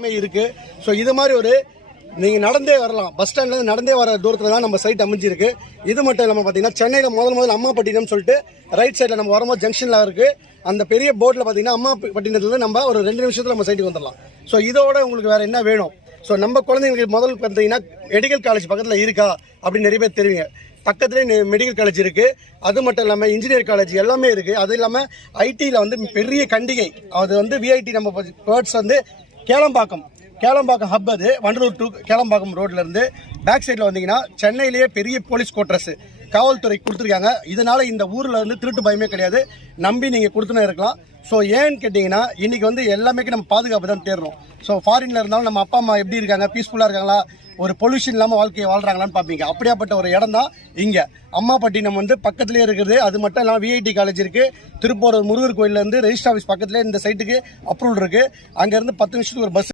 இருக்கு. ஸோ இது மாதிரி ஒரு நீங்கள் நடந்தே வரலாம், பஸ் ஸ்டாண்ட்லேருந்து நடந்தே வர தூரத்தில் தான் நம்ம சைட் அமைஞ்சிருக்கு. இது மட்டும் இல்லாமல் பார்த்தீங்கன்னா சென்னையில் முதல்ல அம்மாப்பட்டினம் சொல்லிட்டு ரைட் சைடில் நம்ம வரும்போது ஜங்ஷனில் இருக்குது. அந்த பெரிய போர்டில் பார்த்தீங்கன்னா அம்மாப்பட்டினத்தில் நம்ம ஒரு 2 நிமிஷத்தில் நம்ம சைட்டுக்கு வந்துடலாம். ஸோ இதோட உங்களுக்கு வேறு என்ன வேணும்? ஸோ நம்ம குழந்தைங்களுக்கு முதல் பார்த்தீங்கன்னா மெடிக்கல் காலேஜ் பக்கத்தில் இருக்கா அப்படின்னு நிறைய பேர் தெரியுங்க. பக்கத்துலேயே மெடிக்கல் காலேஜ் இருக்குது. அது மட்டும் இல்லாமல் இன்ஜினியர் காலேஜ் எல்லாமே இருக்குது. அது இல்லாமல் ஐடியில் வந்து பெரிய கண்டிகை, அது வந்து விஐடி நம்ம வேர்ட்ஸ் வந்து கேளம்பாக்கம் ஹப், அது வண்டலூர் டு கேளம்பாக்கம் ரோட்லேருந்து பேக் சைடில் வந்தீங்கன்னா சென்னையிலேயே பெரிய போலீஸ் குவார்டர்ஸ் காவல்துறை கொடுத்துருக்காங்க. இதனால் இந்த ஊரில் வந்து திருட்டு பயமே கிடையாது, நம்பி நீங்கள் கொடுத்துனே இருக்கலாம். ஸோ ஏன்னு கேட்டிங்கன்னா இன்றைக்கி வந்து எல்லாமே நம்ம பாதுகாப்பு தான் தேடுறோம். ஸோ ஃபாரினில் இருந்தாலும் நம்ம அப்பா அம்மா எப்படி இருக்காங்க, பீஸ்ஃபுல்லாக இருக்காங்களா, ஒரு பொல்யூஷன் இல்லாமல் வாழ்க்கையை வாழ்கிறாங்களான்னு பார்ப்பீங்க. அப்படியாப்பட்ட ஒரு இடம் தான் இங்கே அம்மாப்பட்டினம் வந்து பக்கத்துலேயே இருக்குது. அது மட்டும் இல்லாமல் விஐடி காலேஜ் இருக்குது. திருப்பூர் முருகர் கோயிலேருந்து ரெஜிஸ்டர் ஆஃபீஸ் பக்கத்துலேயே இந்த சைட்டுக்கு அப்ரூவல் இருக்குது. அங்கேருந்து 10 நிமிஷத்துக்கு ஒரு பஸ்